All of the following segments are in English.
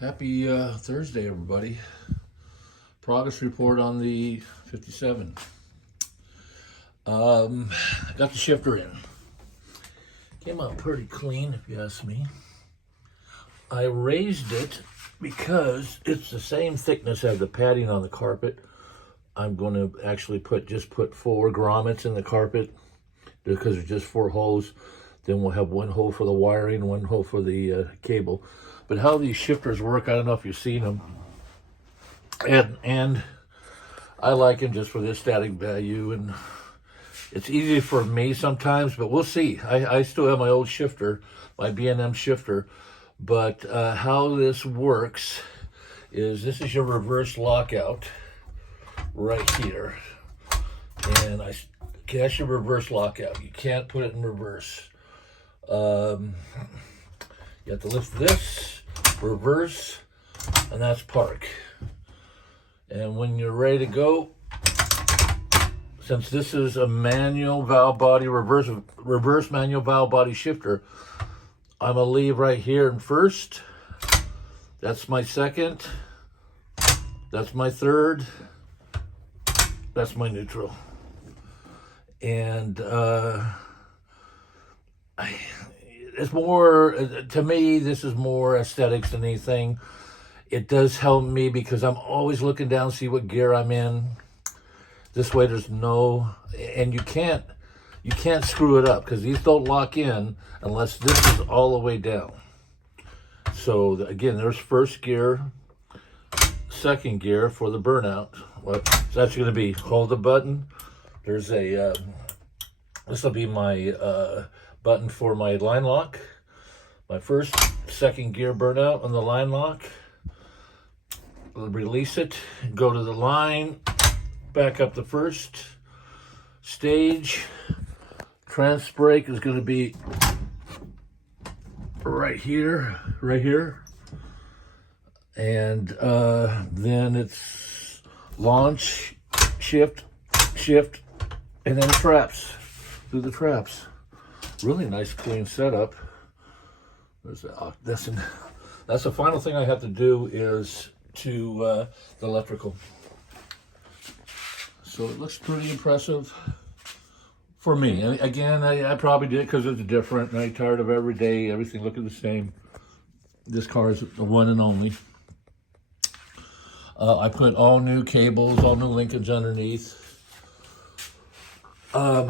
Happy Thursday, everybody. Progress report on the 57. I got the shifter in. Came out pretty clean, if you ask me. I raised it because it's the same thickness as the padding on the carpet. I'm going to actually put 4 grommets in the carpet because there's just 4 holes. Then we'll have 1 hole for the wiring, 1 hole for the cable. But how these shifters work, I don't know if you've seen them. And I like them just for the static value. And it's easy for me sometimes, but we'll see. I still have my old shifter, my B&M shifter. But how this works is this is your reverse lockout right here. And that's your reverse lockout. You can't put it in reverse. You have to lift this, reverse, and that's park. And when you're ready to go, since this is a manual valve body, reverse manual valve body shifter, I'm gonna leave right here in first. That's my second. That's my third. That's my neutral. And it's more, to me, this is more aesthetics than anything. It does help me because I'm always looking down to see what gear I'm in. This way there's no, and you can't screw it up because these don't lock in unless this is all the way down. So again, there's first gear, second gear for the burnout. Well, so that's going to be hold the button. There's a, this will be my button for my line lock. My first, second gear burnout on the line lock. Release it, go to the line, back up the first stage. Trans brake is going to be right here, and then it's launch, shift, and then traps, through the traps. Really nice clean setup. That's the final thing I have to do is to the electrical. So it looks pretty impressive for me. And again, I probably did it because it's different and I'm tired of every day, everything looking the same. This car is the one and only. I put all new cables, all new Lincolns underneath. So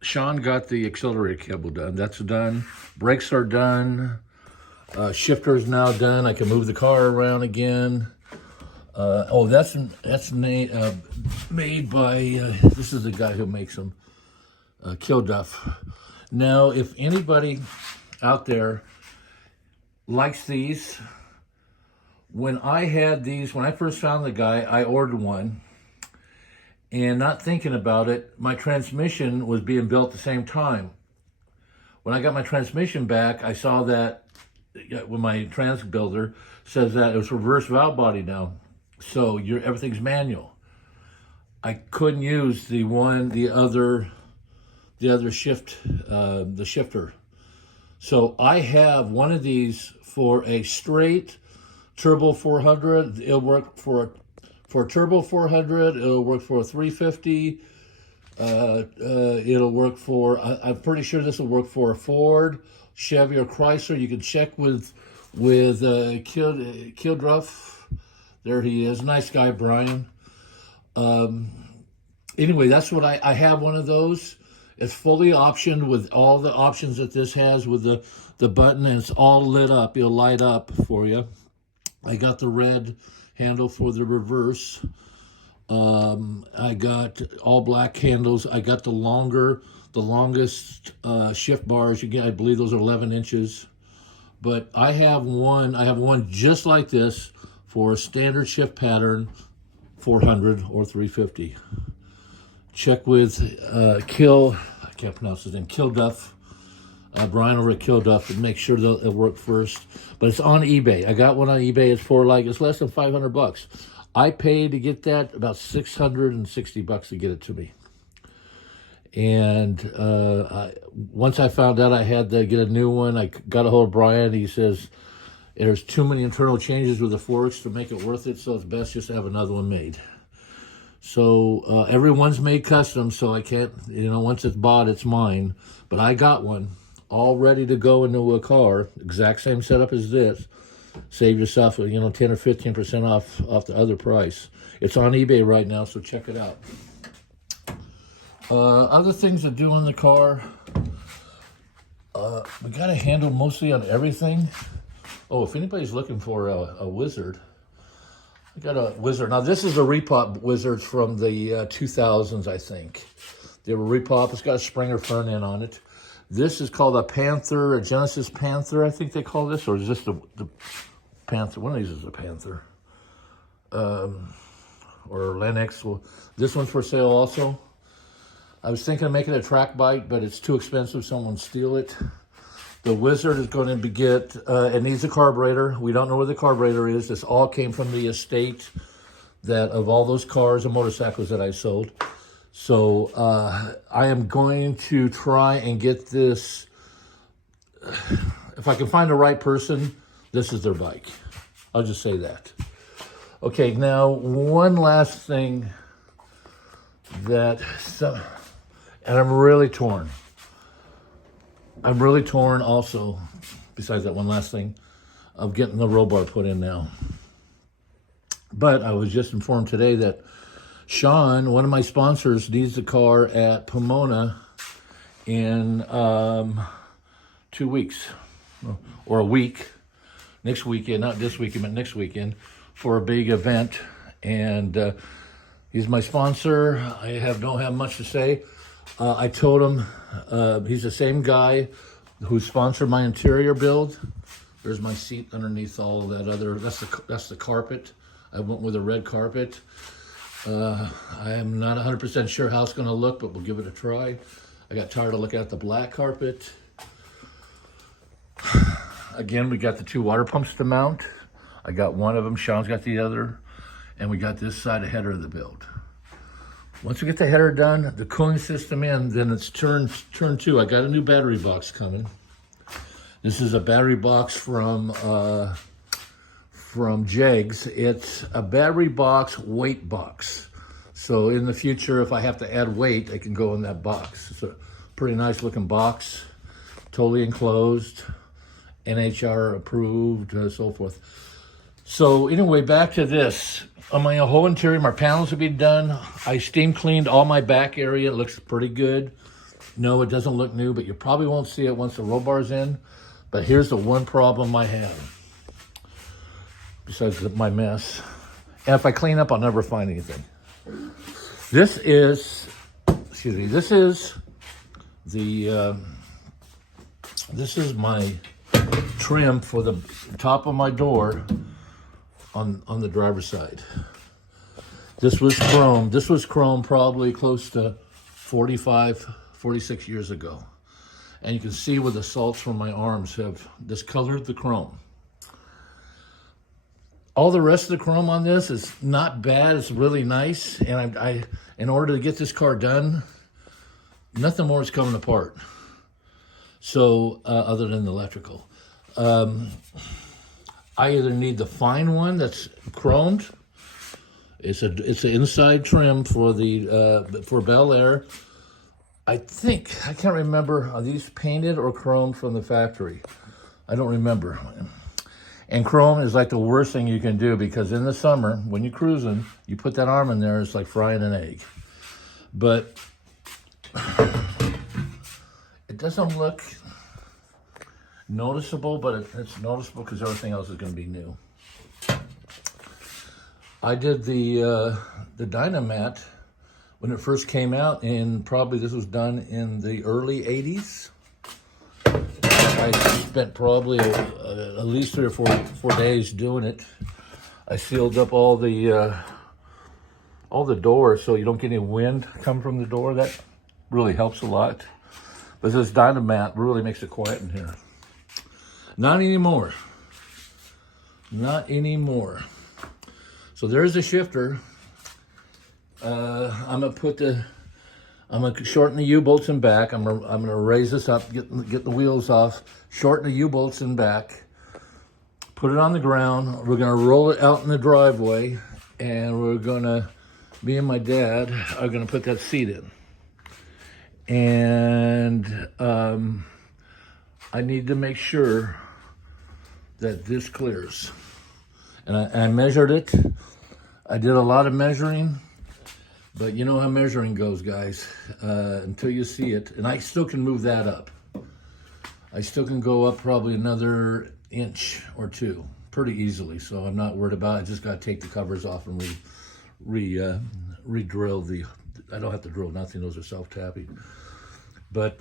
Sean got the accelerator cable done. That's done. Brakes are done. Shifter is now done. I can move the car around again. That's made by, this is the guy who makes them, Kilduff. Now, if anybody out there likes these, when I first found the guy, I ordered one. And not thinking about it, my transmission was being built at the same time. When I got my transmission back, I saw that when my trans builder says that it was reverse valve body now. So everything's manual. I couldn't use the shifter. So I have one of these for a straight turbo 400. It'll work for turbo 400, it'll work for a 350, it'll work for, I'm pretty sure this will work for a Ford, Chevy, or Chrysler. You can check with Kilduff. There he is, nice guy, Brian. Anyway, that's what I have one of those. It's fully optioned with all the options that this has with the button, and it's all lit up. It'll light up for you. I got the red handle for the reverse. I got all black handles. I got the longest shift bars. Again, I believe those are 11 inches. But I have one just like this for a standard shift pattern, 400 or 350. Check with I can't pronounce his name, Kilduff. Brian over at Kilduff, and make sure that it'll work first. But it's on eBay. I got one on eBay. It's less than $500. I paid to get that about $660 to get it to me. And once I found out I had to get a new one, I got a hold of Brian. He says, There's too many internal changes with the forks to make it worth it, so it's best just to have another one made. So everyone's made custom, so I can't, once it's bought, it's mine. But I got one all ready to go into a car, exact same setup as this. Save yourself, 10 or 15% off the other price. It's on eBay right now, so check it out. Other things to do on the car, we got a handle mostly on everything. Oh, if anybody's looking for a Wizard, I got a Wizard. Now, this is a repop Wizard from the 2000s, I think. They were repop. It's got a Springer front end on it. This is called a Panther, a Genesis Panther, I think they call this, or is this the Panther? One of these is a Panther. Or Lennox. Well, this one's for sale also. I was thinking of making it a track bike, but it's too expensive, someone steal it. The Wizard is going to get, it needs a carburetor. We don't know where the carburetor is. This all came from the estate of all those cars and motorcycles that I sold. So I am going to try and get this, if I can find the right person, this is their bike. I'll just say that. Okay, now one last thing and I'm really torn. I'm really torn also, besides that one last thing, of getting the roll bar put in now. But I was just informed today that Sean, one of my sponsors, needs the car at Pomona in 2 weeks, or a week, next weekend, not this weekend, but next weekend, for a big event. And he's my sponsor. I don't have much to say. I told him he's the same guy who sponsored my interior build. There's my seat underneath all of that other, that's the carpet. I went with a red carpet. I am not 100% sure how it's going to look, but we'll give it a try. I got tired of looking at the black carpet. Again, we got the 2 water pumps to mount. I got one of them, Sean's got the other, and we got this side of header of the build. Once we get the header done, the cooling system in, then it's turn 2. I got a new battery box coming. This is a battery box from Jegs. It's a battery box weight box. So in the future, if I have to add weight, I can go in that box. It's a pretty nice looking box, totally enclosed, NHR approved, so forth. So anyway, back to this. On my whole interior, my panels have been done. I steam cleaned all my back area. It looks pretty good. No, it doesn't look new, but you probably won't see it once the roll bar's in. But here's the one problem I have, besides my mess. And if I clean up, I'll never find anything. This is my trim for the top of my door on the driver's side. This was chrome. This was chrome probably close to 45, 46 years ago. And you can see where the salts from my arms have discolored the chrome. All the rest of the chrome on this is not bad. It's really nice. And I in order to get this car done, nothing more is coming apart. So other than the electrical. I either need the fine one that's chromed. It's an inside trim for the for Bel Air. I can't remember, are these painted or chromed from the factory? I don't remember. And chrome is like the worst thing you can do, because in the summer, when you're cruising, you put that arm in there, it's like frying an egg. But it doesn't look noticeable, but it's noticeable because everything else is going to be new. I did the Dynamat when it first came out, and probably this was done in the early 80s. I spent probably at least 3 or 4 days doing it. I sealed up all the doors so you don't get any wind come from the door. That really helps a lot. But this Dynamat really makes it quiet in here. Not anymore. Not anymore. So there's the shifter. I'm gonna shorten the U-bolts in back. I'm gonna raise this up, get the wheels off, shorten the U-bolts in back, put it on the ground. We're gonna roll it out in the driveway, and me and my dad are gonna put that seat in. And I need to make sure that this clears. And I measured it. I did a lot of measuring, but you know how measuring goes, guys, until you see it. And I still can move that up. I still can go up probably another inch or two pretty easily, so I'm not worried about it. I just got to take the covers off and re-drill the, I don't have to drill nothing, those are self-tapping. But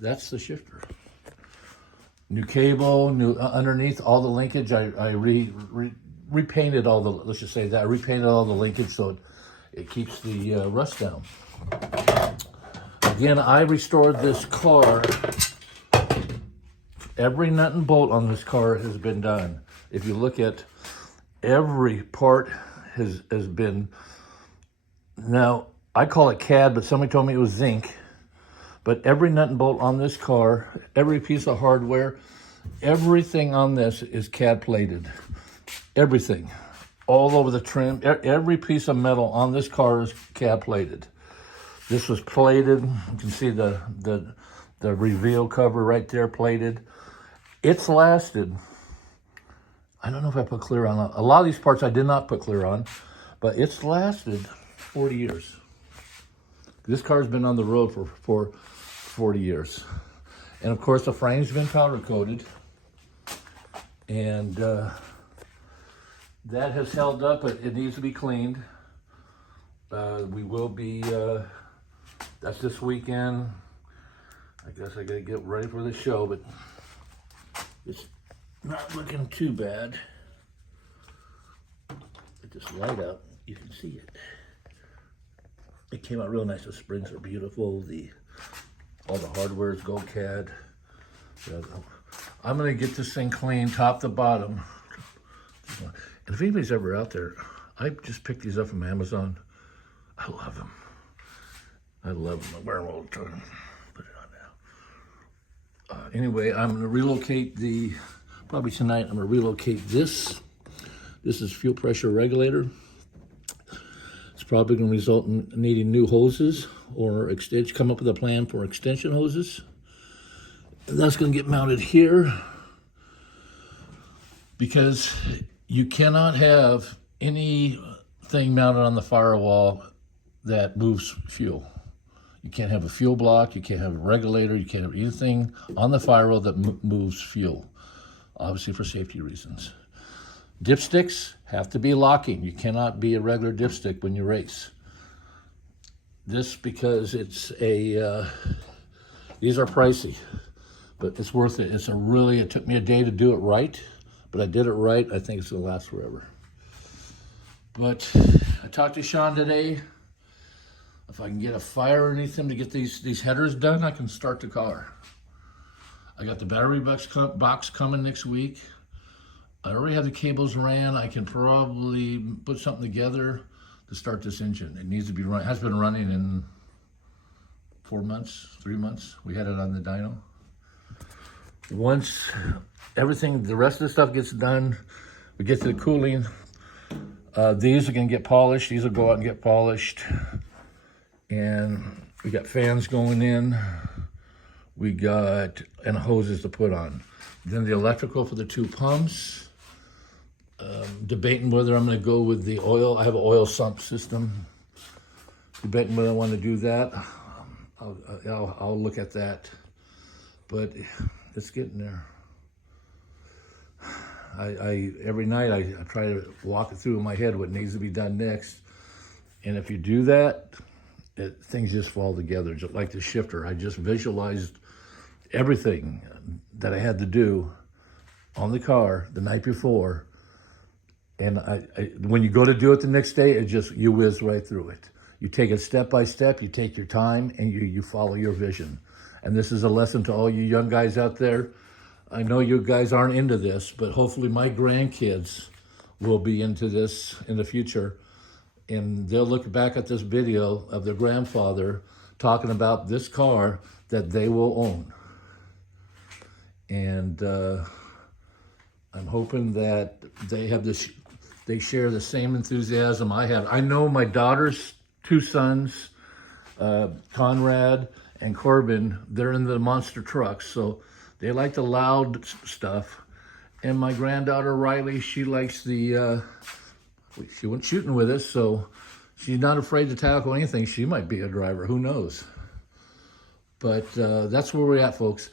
that's the shifter. New cable, new underneath all the linkage. I repainted all the, let's just say that, I repainted all the linkage so it keeps the rust down. Again, I restored this car. Every nut and bolt on this car has been done. If you look at every part has been, now I call it CAD, but somebody told me it was zinc. But every nut and bolt on this car, every piece of hardware, everything on this is CAD plated. Everything, all over the trim, every piece of metal on this car is CAD plated. This was plated. You can see the reveal cover right there plated. It's lasted, I don't know if I put clear on. A lot of these parts I did not put clear on, but it's lasted 40 years. This car's been on the road for 40 years. And of course the frame's been powder coated. And that has held up, but it needs to be cleaned. We will be, that's this weekend. I guess I gotta get ready for the show, but it's not looking too bad. Get this light out, you can see it. It came out real nice. The springs are beautiful. All the hardware is gold CAD. I'm gonna get this thing clean, top to bottom. And if anybody's ever out there, I just picked these up from Amazon. I love them. I love them. I wear them all the time. Put it on now. Anyway, I'm gonna relocate probably tonight, I'm gonna relocate this. This is fuel pressure regulator. It's probably gonna result in needing new hoses or come up with a plan for extension hoses. And that's gonna get mounted here because you cannot have anything mounted on the firewall that moves fuel. You can't have a fuel block, you can't have a regulator, you can't have anything on the firewall that moves fuel, obviously for safety reasons. Dipsticks have to be locking. You cannot be a regular dipstick when you race. This, because it's these are pricey, but it's worth it. It took me a day to do it right, but I did it right. I think it's gonna last forever. But I talked to Sean today. If I can get a fire or anything to get these headers done, I can start the car. I got the battery box coming next week. I already have the cables ran. I can probably put something together to start this engine. It needs to be running. It has been running in 3 months. We had it on the dyno. Once everything, the rest of the stuff gets done, we get to the cooling. These are gonna get polished. These will go out and get polished. And we got fans going in. We got, and hoses to put on. Then the electrical for the 2 pumps. Debating whether I'm gonna go with the oil. I have an oil sump system. Debating whether I want to do that. I'll look at that. But it's getting there. Every night I try to walk it through in my head what needs to be done next. And if you do that, things just fall together. Just like the shifter, I just visualized everything that I had to do on the car the night before. And when you go to do it the next day, you whiz right through it. You take it step by step, you take your time, and you follow your vision. And this is a lesson to all you young guys out there. I know you guys aren't into this, but hopefully my grandkids will be into this in the future. And they'll look back at this video of their grandfather talking about this car that they will own. And I'm hoping that they have this, they share the same enthusiasm I have. I know my daughter's two sons, Conrad and Corbin, they're in the monster trucks, so they like the loud stuff. And my granddaughter Riley, she likes the, she went shooting with us, so she's not afraid to tackle anything. She might be a driver, who knows? But that's where we're at, folks.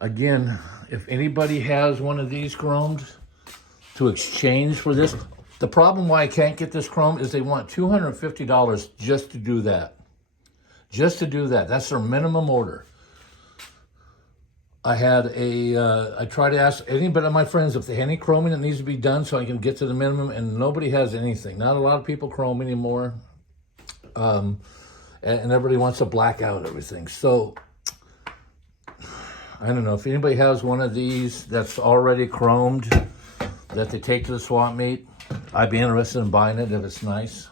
Again, if anybody has one of these chromed to exchange for this, the problem why I can't get this chrome is they want $250 just to do that. Just to do that. That's their minimum order. I had I tried to ask anybody of my friends if they had any chroming that needs to be done so I can get to the minimum, and nobody has anything. Not a lot of people chrome anymore. And everybody wants to black out everything. So, I don't know, if anybody has one of these that's already chromed that they take to the swap meet, I'd be interested in buying it if it's nice.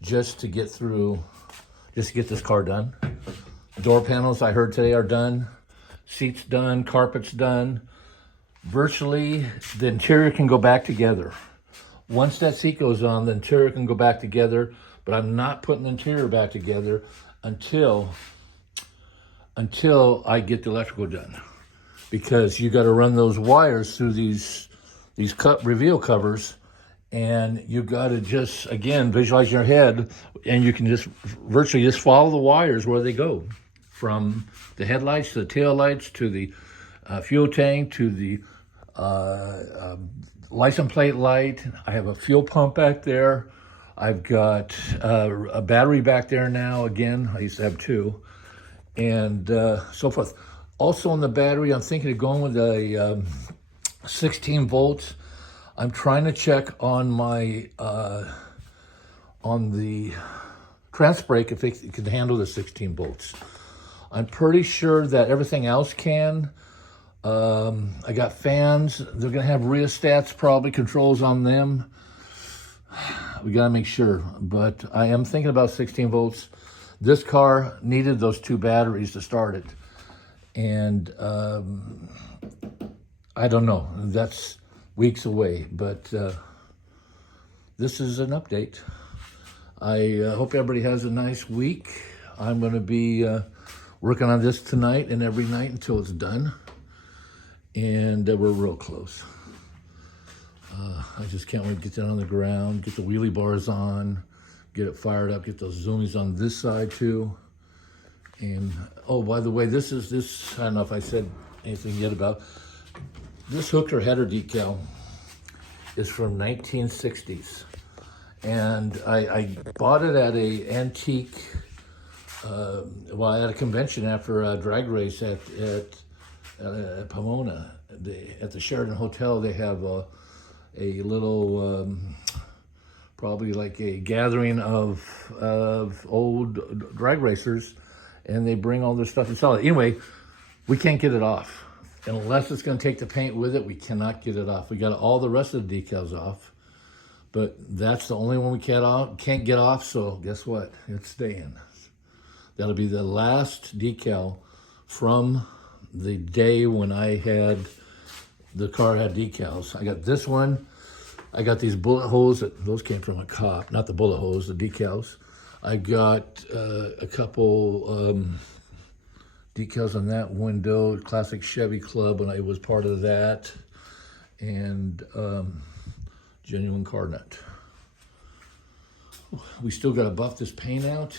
Just to get through, just to get this car done. Door panels, I heard today, are done. Seats done, carpets done. Virtually, the interior can go back together. Once that seat goes on, the interior can go back together, but I'm not putting the interior back together until I get the electrical done. Because you got to run those wires through these reveal covers, and you got to just, again, visualize in your head, and you can just virtually just follow the wires where they go. From the headlights to the tail lights to the fuel tank to the license plate light. I have a fuel pump back there. I've got a battery back there now. Again, I used to have two, and so forth. Also on the battery, I'm thinking of going with a 16 volts. I'm trying to check on my on the trans brake if it can handle the 16 volts. I'm pretty sure that everything else can. I got fans. They're going to have rheostats, probably controls on them. We got to make sure. But I am thinking about 16 volts. This car needed those two batteries to start it. And I don't know. That's weeks away. But this is an update. I hope everybody has a nice week. I'm going to be working on this tonight and every night until it's done. And we're real close. I just can't wait to get that on the ground, get the wheelie bars on, get it fired up, get those zoomies on this side too. And, oh, by the way, this, I don't know if I said anything yet about, this hooker header decal is from 1960s. And I bought it at a antique, at a convention after a drag race at Pomona. At the Sheraton Hotel, they have a little, probably like a gathering of old drag racers, and they bring all their stuff and sell it. Anyway, we can't get it off. Unless it's going to take the paint with it, we cannot get it off. We got all the rest of the decals off, but that's the only one we can't get off, so guess what? It's staying. That'll be the last decal from the day when the car had decals. I got this one. I got these bullet holes, those came from a cop, not the bullet holes, the decals. I got a couple decals on that window, classic Chevy Club when I was part of that, and genuine car nut. We still got to buff this paint out.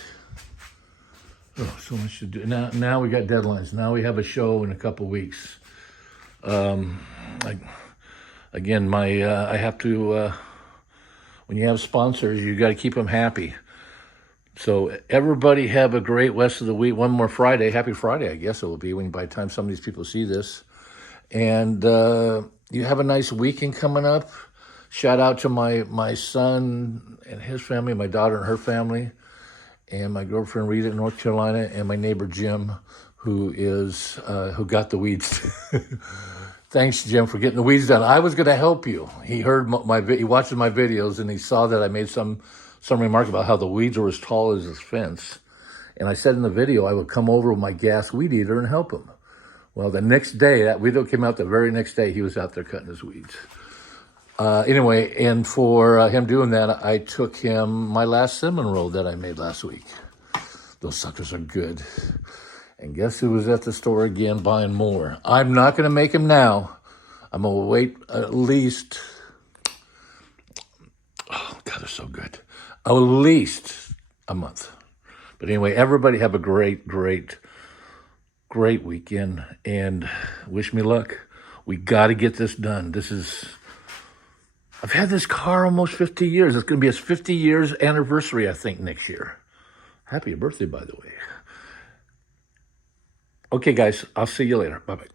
Oh, so much to do. Now we got deadlines. Now we have a show in a couple weeks. Again, I have to, when you have sponsors, you got to keep them happy. So everybody have a great rest of the week. One more Friday. Happy Friday, I guess it will be by the time some of these people see this. And you have a nice weekend coming up. Shout out to my son and his family, my daughter and her family, and my girlfriend Rita in North Carolina, and my neighbor Jim, who got the weeds. Thanks, Jim, for getting the weeds done. I was going to help you. He heard he watched my videos, and he saw that I made some remark about how the weeds were as tall as his fence. And I said in the video I would come over with my gas weed eater and help him. Well, the next day, that video came out the very next day, he was out there cutting his weeds. Anyway, and for him doing that, I took him my last cinnamon roll that I made last week. Those suckers are good. And guess who was at the store again buying more? I'm not going to make him now. I'm going to wait at least, oh, God, they're so good. At least a month. But anyway, everybody have a great weekend, and wish me luck. We got to get this done. I've had this car almost 50 years. It's going to be its 50 years anniversary, I think, next year. Happy birthday, by the way. Okay, guys, I'll see you later. Bye-bye.